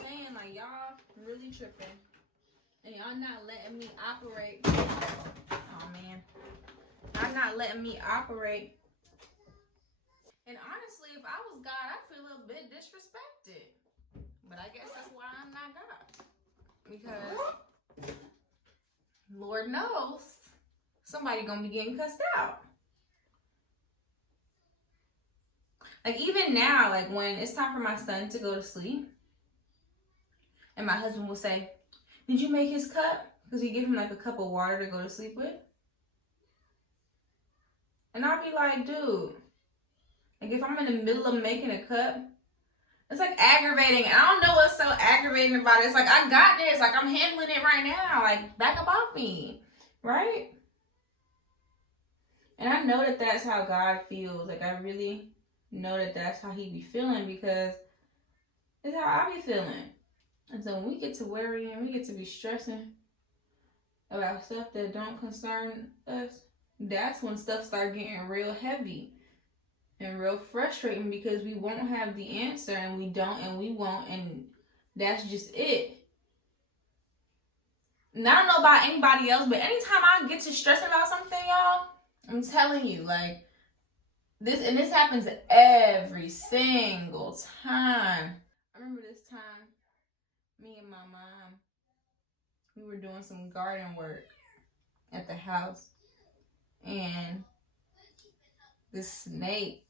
saying, like, y'all really tripping. And y'all not letting me operate. Oh, man. Y'all not letting me operate. And honestly, if I was God, I'd feel a bit disrespected. But I guess that's why I'm not God. Because Lord knows somebody gonna be getting cussed out. Like, even now, like, when it's time for my son to go to sleep, and my husband will say, did you make his cup? Because we give him, like, a cup of water to go to sleep with. And I'll be like, dude, like, if I'm in the middle of making a cup, it's, like, aggravating. And I don't know what's so aggravating about it. It's like, I got this. Like, I'm handling it right now. Like, back up off me. Right? And I know that that's how God feels. Like, I really know that that's how he be feeling, because it's how I be feeling. And so when we get to worrying, we get to be stressing about stuff that don't concern us, that's when stuff start getting real heavy and real frustrating, because we won't have the answer, and we don't, and we won't, and that's just it. And I don't know about anybody else, but anytime I get to stressing about something, y'all, I'm telling you, like, this happens every single time. I remember this time, me and my mom, we were doing some garden work at the house, and this snake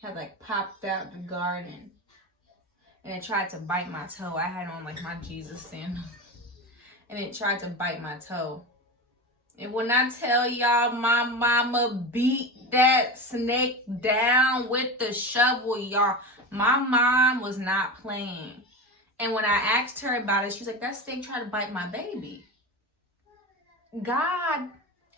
had, like, popped out the garden, and it tried to bite my toe. I had on, like, my Jesus sandals, and it tried to bite my toe. And when I tell y'all, my mama beat that snake down with the shovel, y'all. My mom was not playing. And when I asked her about it, she was like, that snake tried to bite my baby. God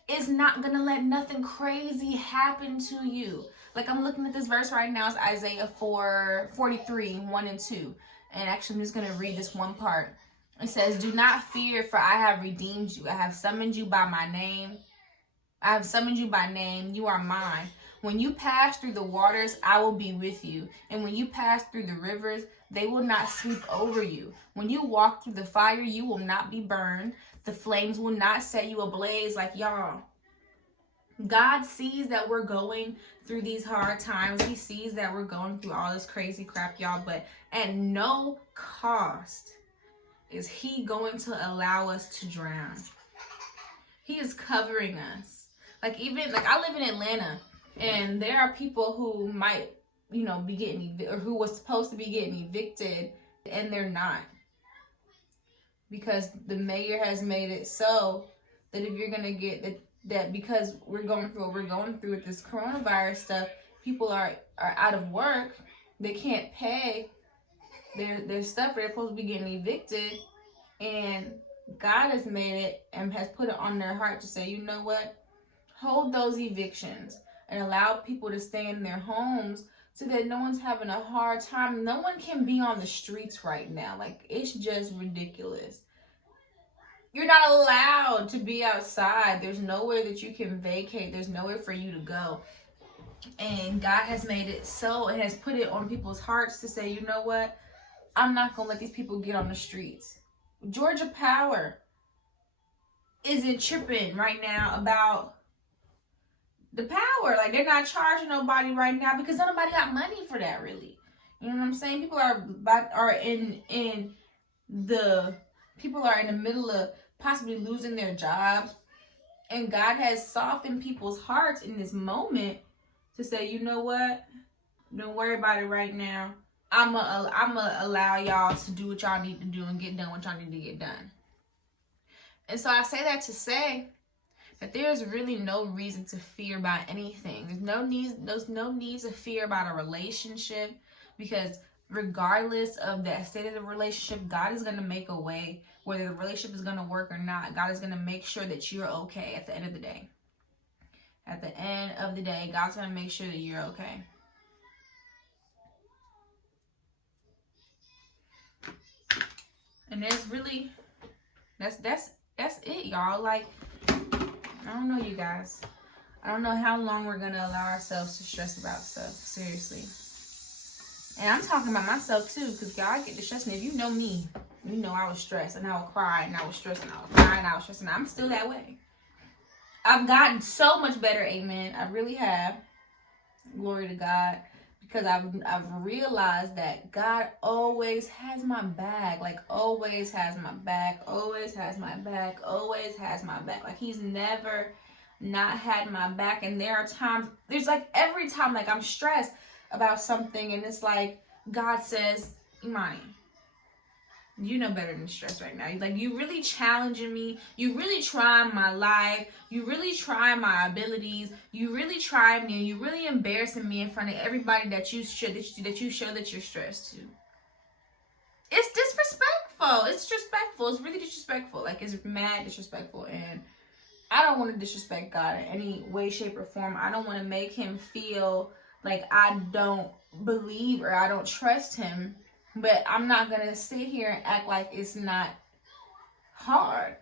is not going to let nothing crazy happen to you. Like, I'm looking at this verse right now. It's Isaiah 43, 1 and 2. And actually, I'm just going to read this one part. It says, do not fear, for I have redeemed you. I have summoned you by my name. I have summoned you by name. You are mine. When you pass through the waters, I will be with you. And when you pass through the rivers, they will not sweep over you. When you walk through the fire, you will not be burned. The flames will not set you ablaze. Like, y'all, God sees that we're going through these hard times. He sees that we're going through all this crazy crap, y'all. But at no cost is he going to allow us to drown. He is covering us. Like, even, like, I live in Atlanta, and there are people who might, you know, be getting, or who was supposed to be getting evicted, and they're not. Because the mayor has made it so that if you're going to get, that because we're going through what we're going through with this coronavirus stuff, people are out of work, they can't pay their stuff, they're supposed to be getting evicted, and God has made it and has put it on their heart to say, you know what, hold those evictions and allow people to stay in their homes so that no one's having a hard time. No one can be on the streets right now. Like, it's just ridiculous. You're not allowed to be outside. There's nowhere that you can vacate. There's nowhere for you to go. And God has made it so, and has put it on people's hearts to say, you know what, I'm not going to let these people get on the streets. Georgia Power isn't tripping right now about the power. Like, they're not charging nobody right now because nobody got money for that, really. You know what I'm saying? People are in the middle of possibly losing their jobs, and God has softened people's hearts in this moment to say, you know what, don't worry about it right now. I'm gonna allow y'all to do what y'all need to do and get done what y'all need to get done. And so I say that to say that there's really no reason to fear about anything. There's no need to fear about a relationship, because regardless of that state of the relationship, God is going to make a way, whether the relationship is going to work or not. God is going to make sure that you're okay at the end of the day. At the end of the day, God's going to make sure that you're okay. And there's really, that's it, y'all. Like, I don't know, you guys. I don't know how long we're going to allow ourselves to stress about stuff. Seriously. And I'm talking about myself too, because God get the stress. And if you know me, you know I was stressed and I would cry and I was stressed and I would cry and I was stressed, and I'm still that way. I've gotten so much better, amen. I really have. Glory to God. Because I've realized that God always has my back. Like, always has my back. Always has my back. Always has my back. Like, he's never not had my back. And there are times, there's like every time, like, I'm stressed about something. And it's like, God says, Imani, you know better than stress right now. Like, you really challenging me. You really trying my life. You really trying my abilities. You really trying me. And you really embarrassing me in front of everybody that you show that you're stressed to. It's disrespectful. It's disrespectful. It's really disrespectful. Like, it's mad disrespectful. And I don't want to disrespect God in any way, shape, or form. I don't want to make him feel like I don't believe or I don't trust him. But I'm not going to sit here and act like it's not hard.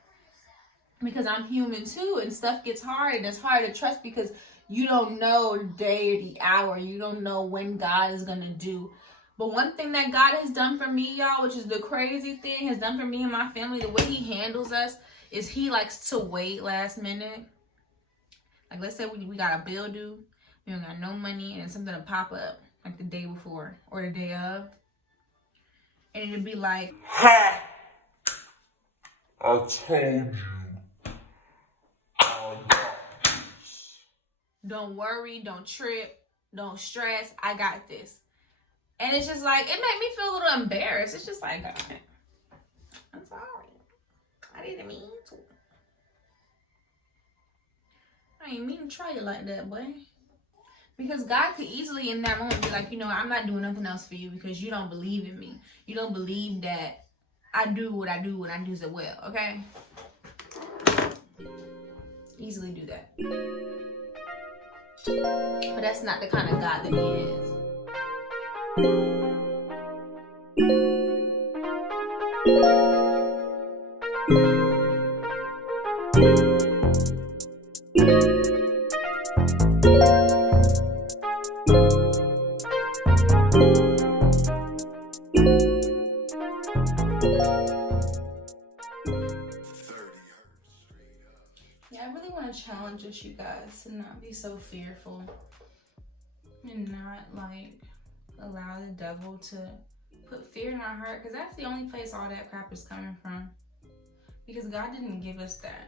Because I'm human too. And stuff gets hard. And it's hard to trust because you don't know the day or the hour. You don't know when God is going to do. But one thing that God has done for me, y'all, which is the crazy thing, has done for me and my family, the way he handles us, is he likes to wait last minute. Like, let's say we got a bill due. We don't got no money. And then something will pop up like the day before or the day of. And it'd be like, ha! I told you. I got this. Don't worry, don't trip, don't stress. I got this. And it's just like, it made me feel a little embarrassed. It's just like, God, I'm sorry. I didn't mean to. I didn't mean to try you like that, boy. Because God could easily in that moment be like, you know, I'm not doing nothing else for you because you don't believe in me. You don't believe that I do what I do when I do it well, okay? Easily do that. But that's not the kind of God that he is. Yeah, I really want to challenge us, you guys, to not be so fearful and not like allow the devil to put fear in our heart, because that's the only place all that crap is coming from. Because God didn't give us that,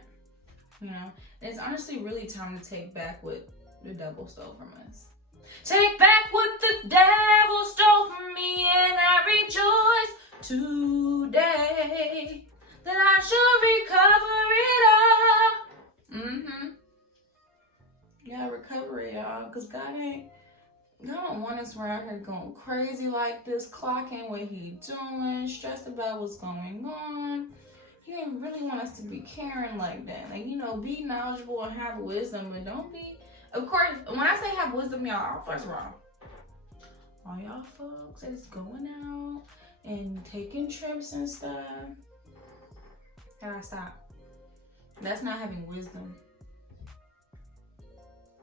you know. And it's honestly really time to take back what the devil stole from us. Take back what the devil stole from me, and I rejoice today that I should recover it all. Yeah, recover it, y'all, because God don't want us around here going crazy like this, clocking what he doing, stressed about what's going on. He didn't really want us to be caring like that. Like, you know, be knowledgeable and have wisdom, but don't be. Of course, when I say have wisdom, y'all, first of all y'all folks that's going out and taking trips and stuff, gotta stop. That's not having wisdom.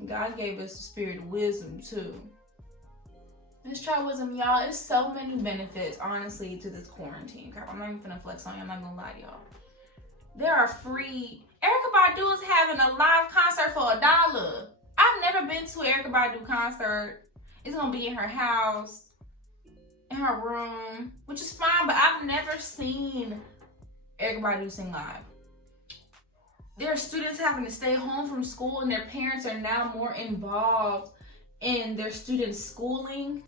God gave us the spirit of wisdom too. Let's try wisdom, y'all. There's so many benefits, honestly, to this quarantine crap. I'm not even gonna flex on you. I'm not gonna lie to y'all. There are free. Erykah Badu is having a live concert for $1. I've never been to an Erykah Badu concert. It's gonna be in her house, in her room, which is fine, but I've never seen Erykah Badu sing live. There are students having to stay home from school, and their parents are now more involved in their students' schooling.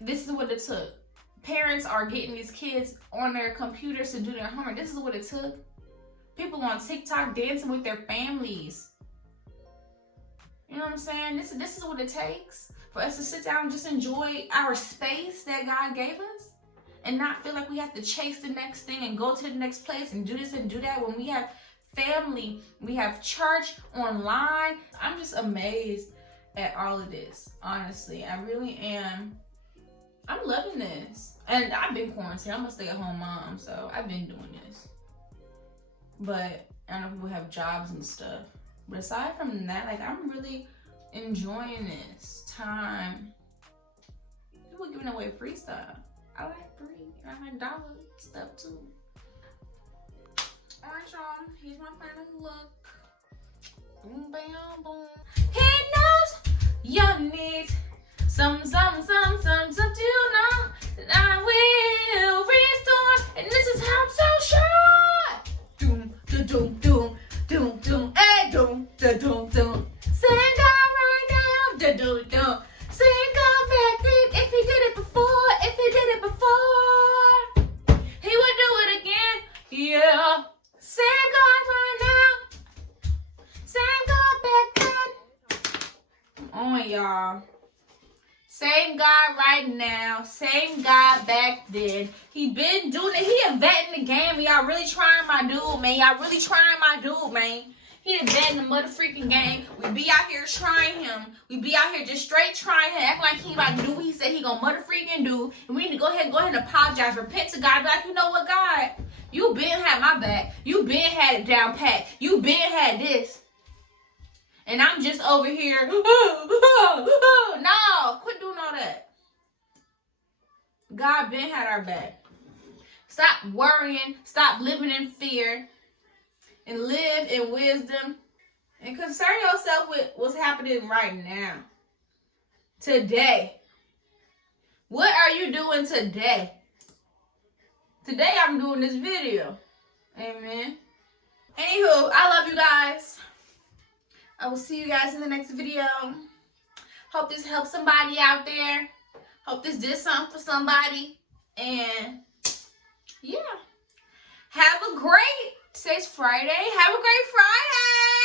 This is what it took. Parents are getting these kids on their computers to do their homework. This is what it took. People on TikTok dancing with their families. You know what I'm saying? This is what it takes for us to sit down and just enjoy our space that God gave us, and not feel like we have to chase the next thing and go to the next place and do this and do that when we have family, we have church online. I'm just amazed at all of this, honestly. I really am. I'm loving this. And I've been quarantined. I'm a stay-at-home mom, so I've been doing this. But I know people have jobs and stuff. But aside from that, like, I'm really enjoying this time. People giving away free stuff. I like free. And I like dollar stuff too. Alright, y'all. Here's my final look. Boom, bam, boom. He knows your needs. Some to know that I will restore. And this is how I'm so sure. Doom, doom, doom, doom, doom, hey, doom, doom, doom. Sing God right now, doom, doom, doom. Sing God back then. If he did it before, if he did it before, he would do it again. Yeah. Sing God right now. Sing God back then. Come on, y'all. Same God right now, same God back then. He been doing it. He a vet in the game. Y'all really trying my dude, man. Y'all really trying my dude, man. He a vet in the motherfucking game. We be out here trying him. We be out here just straight trying him. Acting like he about to do what he said he gonna motherfucking do. And we need to go ahead and apologize. Repent to God. Be like, you know what, God? You been had my back. You been had it down pat. You been had this. And I'm just over here. No, quit doing all that. God been had our back. Stop worrying. Stop living in fear. And live in wisdom. And concern yourself with what's happening right now. Today. What are you doing today? Today I'm doing this video. Amen. Anywho, I love you guys. I will see you guys in the next video. Hope this helped somebody out there. Hope this did something for somebody. And yeah. Have a great, today's Friday. Have a great Friday.